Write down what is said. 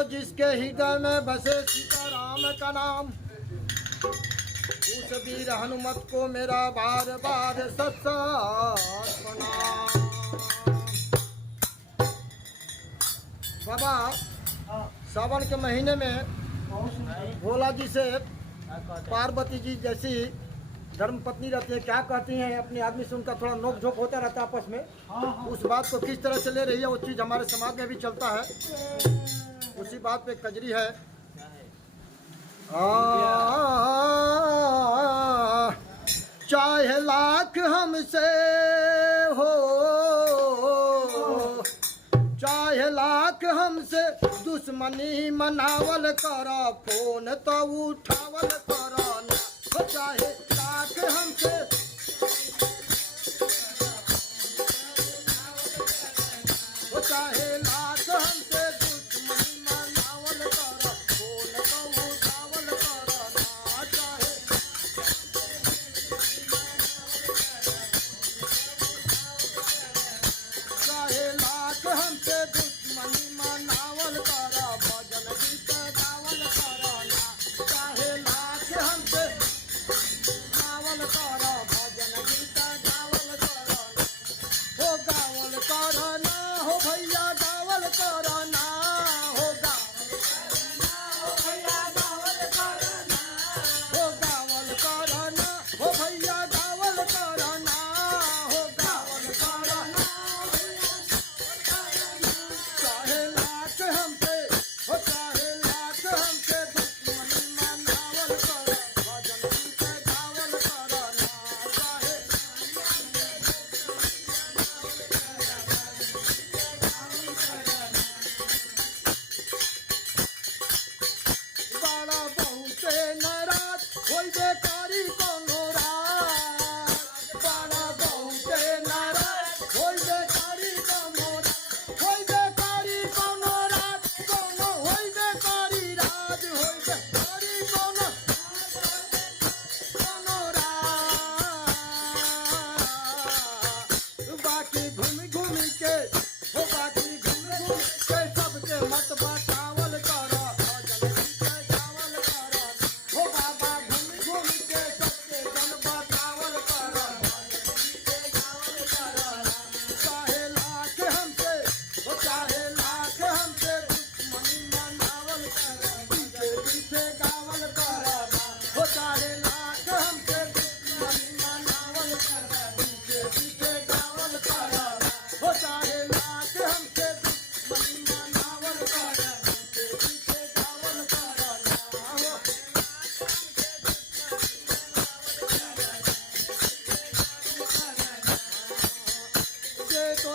जो जिसके हृदय में बसे सीताराम का नाम, उस वीर हनुमत को मेरा बार बार सत्संग प्रणाम। बाबा सावन के महीने में भोला जी से पार्वती जी जैसी धर्मपत्नी रहती है, क्या कहती हैं अपने आदमी से, उनका थोड़ा नोक झोंक होता रहता है आपस में। उस बात को किस तरह से ले रही है वो चीज़ हमारे समाज में भी चलता है। उसी बात पे कजरी है। चाहे लाख हमसे हो, चाहे लाख हमसे दुश्मनी मनावल करा, फोन तो उठावल करा ना। चाहे लाख हमसे, चाहे लाख हमसे दुश्मनी मनावल करा, फोन तो उठावल करा ना। चाहे लाख हमसे दुश्मनी मनावल करा, भजन गीत गावल करा ना। चाहे लाख हमसे गावल करा, भजन गीत गावल करा ना। हो गावल करा ना, हो भैया गावल करा ना। हो भैया गावल करा ना, हो गावल करा ना, हो भैया गावल करा ना। हो गावल करा ना, चाहे लाख हमसे, हो चाहे लाख हमसे दुश्मनी मनावल करा, भजन गीत गावल करा ना। चाहे बड़ा बहुते नाराज होई बेकारी कोनो रात, बड़ा बहुते नाराज होई बेकारी कोनो रात, होई बेकारी कोनो रात, कोनो होई बेकारी राज, होई बेकारी कोनो रात। बाकी घूम घूम के, हो बाकी घूम घूम के सबके मत बतावल करा, भजन गीत गावल करा। हो बाबा घूम घूम के सबके जन बतावल करा, भजन गीत गावल करा। चाहे लाख हमसे, हो चाहे लाख हमसे दुश्मनी मनावल करा, पीछे पीछे गावल करा। हो चाहे लाख हमसे दुश्मनी मनावल करा, पीछे पीछे गावल करा। हो चाहे लाख हमसे दुश्मनी मनावल करा, पीछे पीछे गावल करा ना। ये तो